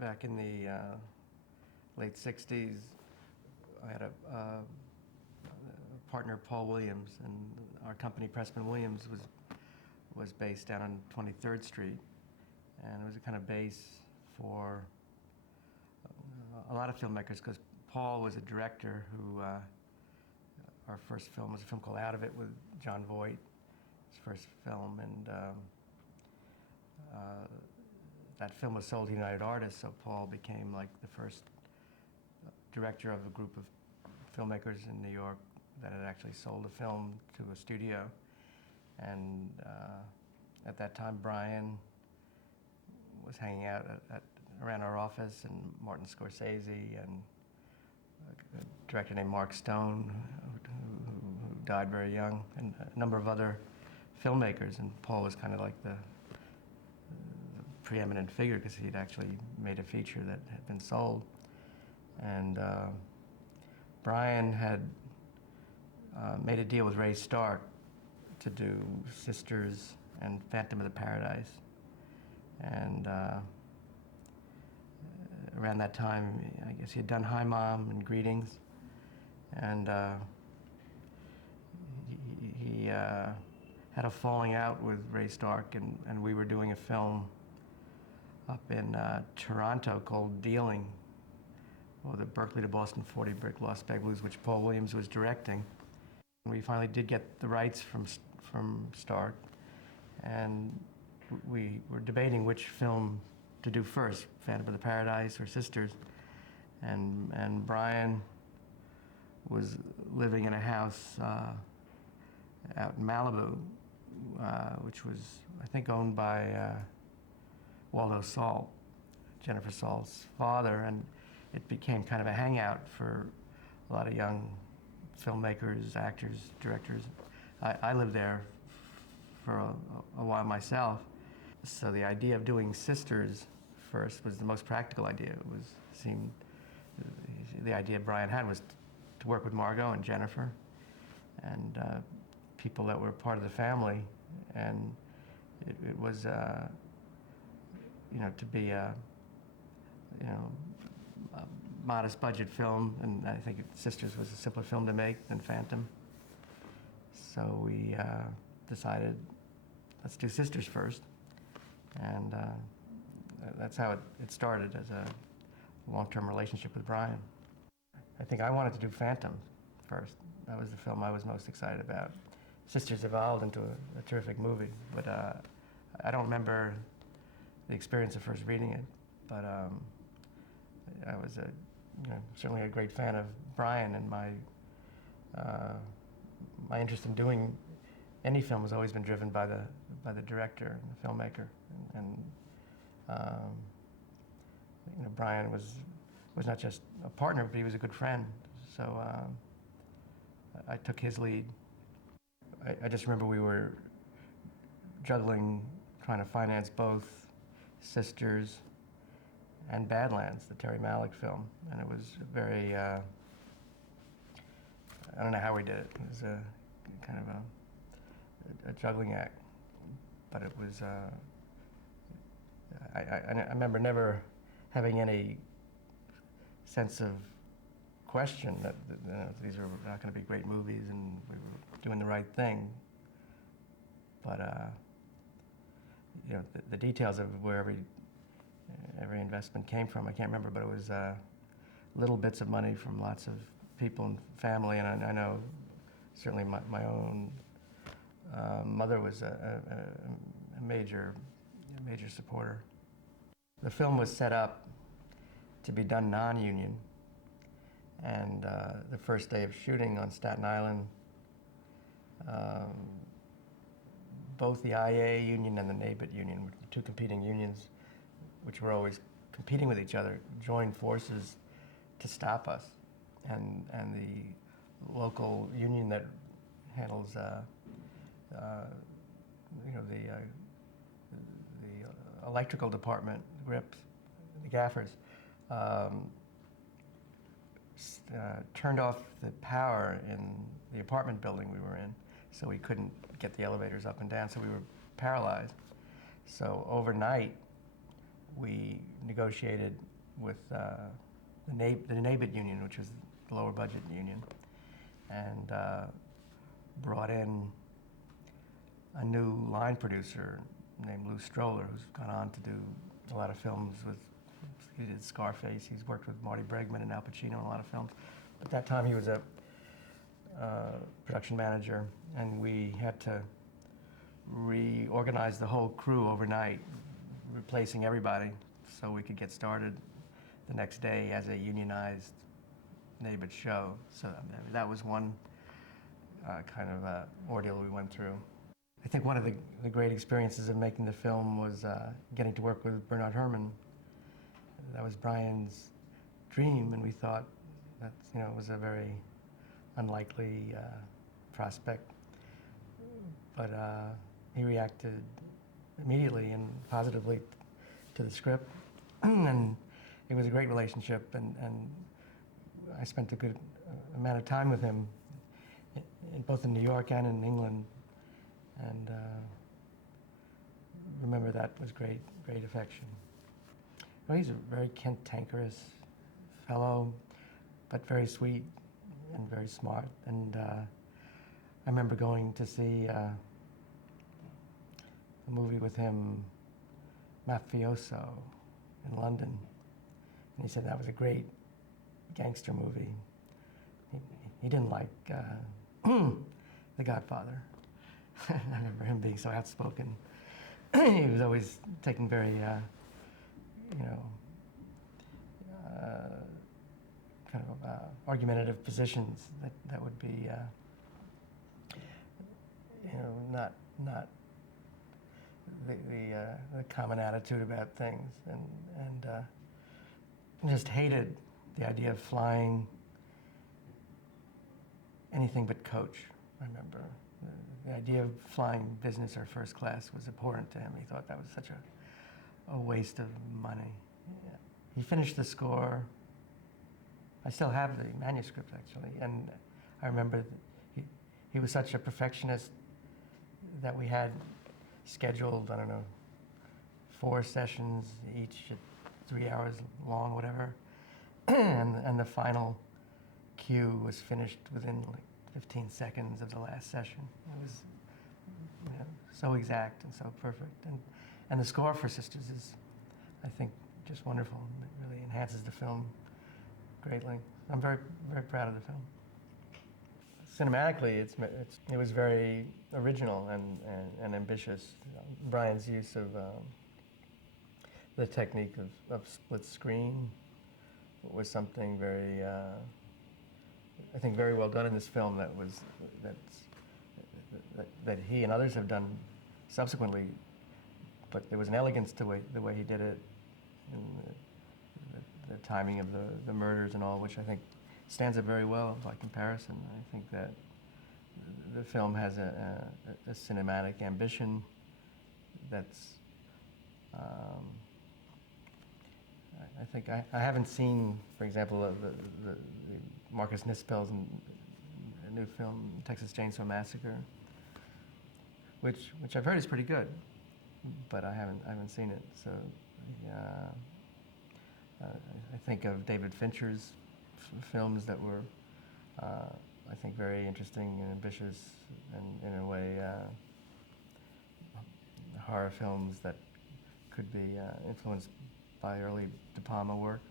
back in the late 60s, I had a partner, Paul Williams, and our company, Pressman Williams, was based down on 23rd Street. And it was a kind of base for a lot of filmmakers, because Paul was a director who, our first film was a film called Out of It with John Voight, his first film, and that film was sold to United Artists, so Paul became like the first director of a group of filmmakers in New York that had actually sold a film to a studio. And at that time, Brian was hanging out around our office, and Martin Scorsese, and a director named Mark Stone, who died very young, and a number of other filmmakers. And Paul was kind of like the preeminent figure, because he'd actually made a feature that had been sold. And Brian had made a deal with Ray Stark to do Sisters and Phantom of the Paradise. And around that time, I guess he had done Hi Mom and Greetings. And he had a falling out with Ray Stark, and we were doing a film up in Toronto called Dealing, or the Berkeley to Boston 40 Brick Lost Bag Blues, which Paul Williams was directing. We finally did get the rights from Stark, and we were debating which film to do first, Phantom of the Paradise or Sisters. And Brian was living in a house out in Malibu, which was, I think, owned by Waldo Salt, Jennifer Salt's father, and it became kind of a hangout for a lot of young filmmakers, actors, directors. I lived there for a while myself, so the idea of doing Sisters first was the most practical idea. The idea Brian had was to work with Margot and Jennifer and people that were part of the family, and it was to be a modest budget film, and I think Sisters was a simpler film to make than Phantom. So we decided, let's do Sisters first, and that's how it started, as a long-term relationship with Brian. I think I wanted to do Phantom first. That was the film I was most excited about. Sisters evolved into a terrific movie, but I don't remember the experience of first reading it, but I was certainly a great fan of Brian, and my interest in doing any film has always been driven by the director and the filmmaker, and Brian was not just a partner, but he was a good friend. So I took his lead. I just remember we were juggling, trying to finance both Sisters and Badlands, the Terry Malick film, and it was very, I don't know how we did it. It was a kind of a juggling act, but it was, I remember never having any sense of question that these are not going to be great movies and we were doing the right thing. But the details of where every investment came from, I can't remember, but it was little bits of money from lots of people and family, and I know certainly my own mother was a major supporter. The film was set up to be done non-union, and the first day of shooting on Staten Island, both the IA union and the NABIT union, the two competing unions, which were always competing with each other, joined forces to stop us. And the local union that handles the electrical department, the grips, the gaffers, turned off the power in the apartment building we were in, so we couldn't get the elevators up and down, so we were paralyzed. So overnight, we negotiated with the NABIT union, which was the lower budget union, and brought in a new line producer named Lou Stroller, who's gone on to do a lot of films with, he did Scarface, he's worked with Marty Bregman and Al Pacino in a lot of films. At that time he was a production manager, and we had to reorganize the whole crew overnight, replacing everybody so we could get started the next day as a unionized NABIT show. So that was one kind of ordeal we went through. I think one of the great experiences of making the film was getting to work with Bernard Herrmann. That was Brian's dream, and we thought that it was a very unlikely prospect. But he reacted immediately and positively to the script, and it was a great relationship, and I spent a good amount of time with him, both in New York and in England, and remember that was great affection. Well, he's a very cantankerous fellow, but very sweet and very smart. And I remember going to see a movie with him, Mafioso, in London. And he said that was a great gangster movie. He didn't like The Godfather. I remember him being so outspoken. He was always taking very, kind of argumentative positions that would be, not the common attitude about things, and just hated the idea of flying anything but coach. I remember the idea of flying business or first class was abhorrent to him. He thought that was such a waste of money. Yeah. He finished the score. I still have the manuscript, actually, and I remember he was such a perfectionist that we had scheduled, 4 sessions, each at 3 hours long, whatever, and the final cue was finished within 15 seconds of the last session. It was so exact and so perfect. And the score for Sisters is, I think, just wonderful. It really enhances the film greatly. I'm very, very proud of the film. Cinematically, it was very original and ambitious. Brian's use of the technique of split screen was something very, I think, very well done in this film. That he and others have done subsequently, but there was an elegance to the way he did it, and the timing of the murders and all, which I think stands up very well by comparison. I think that the film has a cinematic ambition that's, I think I haven't seen, for example, the Marcus Nispel's new film, Texas Chainsaw Massacre, which I've heard is pretty good, but I haven't seen it. So I think of David Fincher's films that were, I think, very interesting and ambitious, and in a way, horror films that could be influenced by early De Palma work.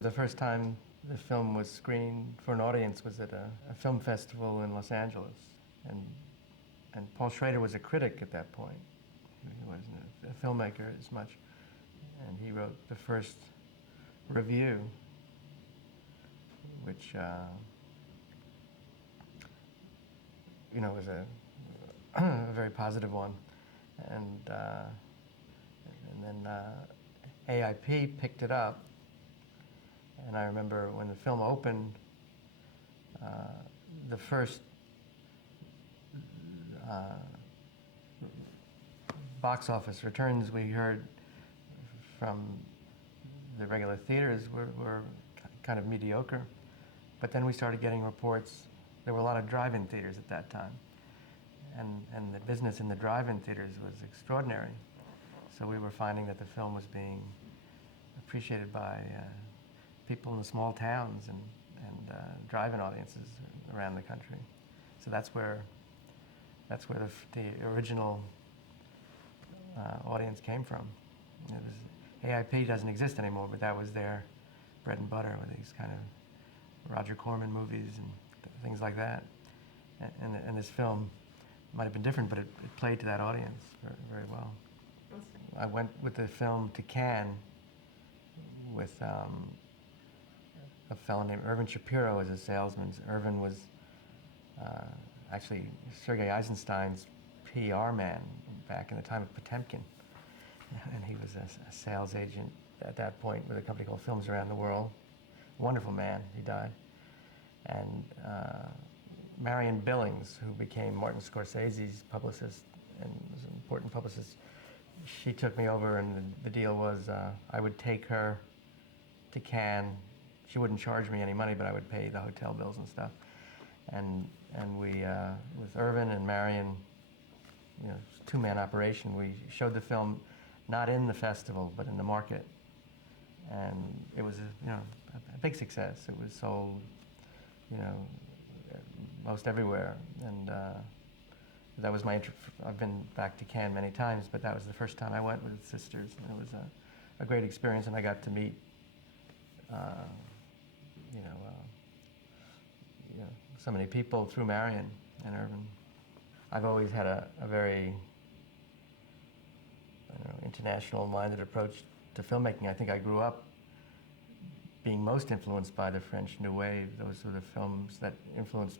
The first time the film was screened for an audience was at a film festival in Los Angeles, and Paul Schrader was a critic at that point. He wasn't a filmmaker as much, and he wrote the first review, which was a very positive one, and then AIP picked it up, and I remember when the film opened, the first box office returns we heard from the regular theaters were kind of mediocre, but then we started getting reports. There were a lot of drive-in theaters at that time, and the business in the drive-in theaters was extraordinary. So we were finding that the film was being appreciated by people in the small towns and drive-in audiences around the country. So that's where the original audience came from. AIP doesn't exist anymore, but that was their bread and butter with these kind of Roger Corman movies and things like that. And this film might have been different, but it played to that audience very, very well. I went with the film to Cannes with a fellow named Irvin Shapiro as a salesman. Irvin was actually Sergei Eisenstein's PR man back in the time of Potemkin. And he was a sales agent at that point with a company called Films Around the World. Wonderful man, he died. And Marion Billings, who became Martin Scorsese's publicist and was an important publicist, she took me over, and the deal was I would take her to Cannes. She wouldn't charge me any money, but I would pay the hotel bills and stuff. And we, with Irvin and Marion, you know, two-man operation, we showed the film not in the festival, but in the market. And it was a big success. It was sold, most everywhere. And that was my I've been back to Cannes many times, but that was the first time I went with sisters. And it was a great experience, and I got to meet, so many people through Marion and Irvin. I've always had a very international-minded approach to filmmaking. I think I grew up being most influenced by the French New Wave. Those were the films that influenced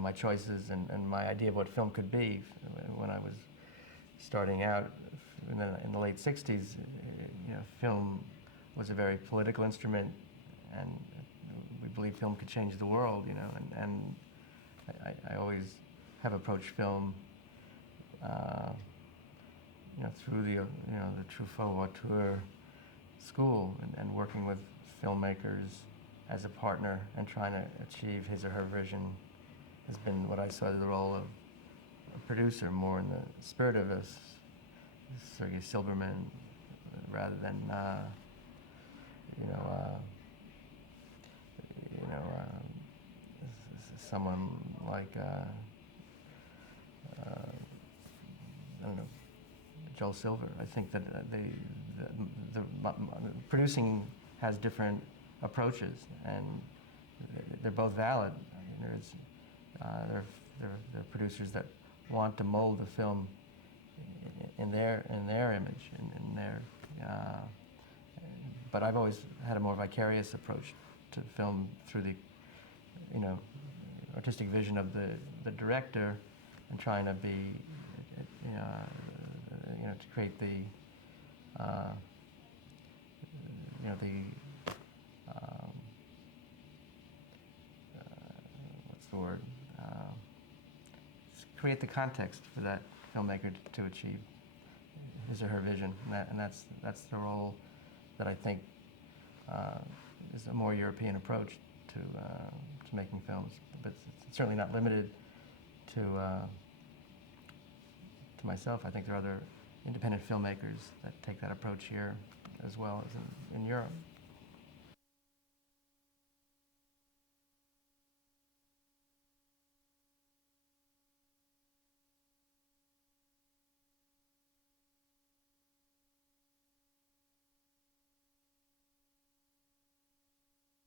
my choices and my idea of what film could be. When I was starting out in the late 60s, film was a very political instrument, and we believed film could change the world, and I always have approached film through the Truffaut auteur school and working with filmmakers as a partner and trying to achieve his or her vision has been what I saw the role of a producer, more in the spirit of a Sergei Silberman rather than someone like I don't know, Joel Silver. I think that the producing has different approaches, and they're both valid. I mean, there are producers that want to mold the film in their image, in their. But I've always had a more vicarious approach to film through the, artistic vision of the director, and trying to be, to create the, what's the word? Create the context for that filmmaker to achieve his or her vision, and that's the role that I think is a more European approach to making films. But it's certainly not limited to myself. I think there are other independent filmmakers that take that approach here as well as in Europe.